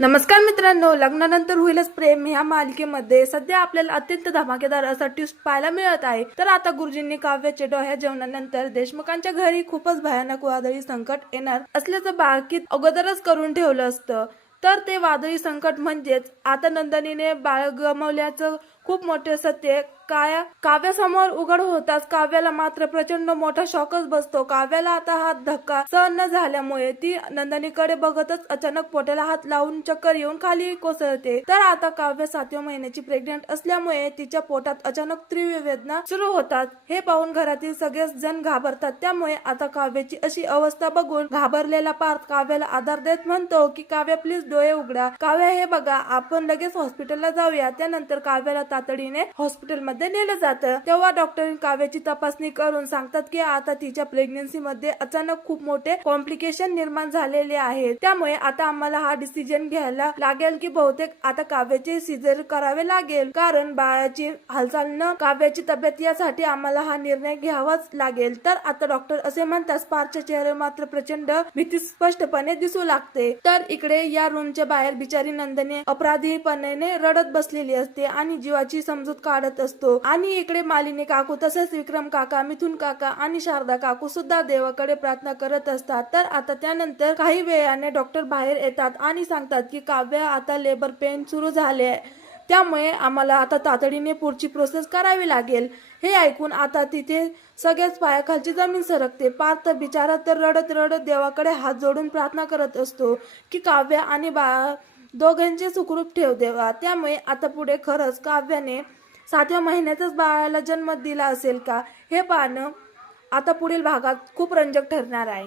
नमस्कार मित्रांनो, लग्नानंतर होईलच प्रेम ह्या मालिकेमध्ये सध्या आपल्याला अत्यंत धमाकेदार असा ट्विस्ट पाहायला मिळत आहे। तर आता गुरुजींनी काव्याच्या डोह्या जेवणानंतर देशमुखांच्या घरी खूपच भयानक वादळी संकट येणार असल्याचं बाळकीत अगोदरच करून ठेवलं असतं। तर ते वादळी संकट म्हणजेच आता नंदिनीने बाळ गमावल्याचं खूप मोठे सत्य काव्यासमोर उघड होताच काव्याला मात्र प्रचंड मोठा शॉकच बसतो। काव्याला आता हा धक्का सहन न झाल्यामुळे ती नंदिनीकडे बघतच अचानक पोटाला हात लावून चक्कर येऊन खाली कोसळते। तर आता काव्य 7व्या महिन्याची प्रेग्नेंट असल्यामुळे तिच्या पोटात अचानक तीव्र वेदना सुरू होतात। हे पाहून घरातील सगळेच जण घाबरतात। त्यामुळे आता काव्याची अशी अवस्था बघून घाबरलेला पार्थ काव्याला आधार देत म्हणतो की काव्या प्लीज डोळे उघडा। काव्या हे बघा, आपण लगेच हॉस्पिटलला जाऊया। त्यानंतर काव्याला तातडीने हॉस्पिटल मध्ये नेलं जातं। तेव्हा डॉक्टरांनी काव्याची तपासणी करून सांगतात की आता तिच्या प्रेग्नन्सी मध्ये अचानक खूप मोठे कॉम्प्लिकेशन निर्माण झालेले आहेत। त्यामुळे आता आम्हाला हा डिसिजन घ्यायला लागेल की बहुतेक आता काव्याचे सिजर करावे लागेल, कारण बाळाची हालचाल न काव्याची तब्येत यासाठी आम्हाला हा निर्णय घ्यावाच लागेल। तर आता डॉक्टर असे म्हणतात पार्थच्या चेहऱ्यावर मात्र प्रचंड भीती स्पष्टपणे दिसू लागते। तर इकडे या रूमच्या बाहेर बिचारी नंदिनी अपराधीपणे रडत बसलेली असते आणि जीवाची समजूत काढत असतो। आणि इकडे मालिनी काकू तसेच विक्रम काका, मिथुन काका आणि शारदा काकू सुद्धा देवाकडे प्रार्थना करत असतात। तर आता त्यानंतर काही वेळाने डॉक्टर बाहेर येतात आणि सांगतात की काव्य आता लेबर पेन सुरू झाले, त्यामुळे आम्हाला आता तातडीने पुढची प्रोसेस करावी लागेल। हे ऐकून आता तिथे सगळ्याच पायाखालची जमीन सरकते। पार्थ बिचारा तर रडत रडत देवाकडे हात जोडून प्रार्थना करत असतो की काव्य आणि बाळ दोघांचे सुखरूप ठेव देवा। त्यामुळे आता पुढे खरंच काव्याने 7व्या महिन्यातच बाळाला जन्म दिला असेल का, हे पाहणं आता पुढील भागात खूप रंजक ठरणार आहे।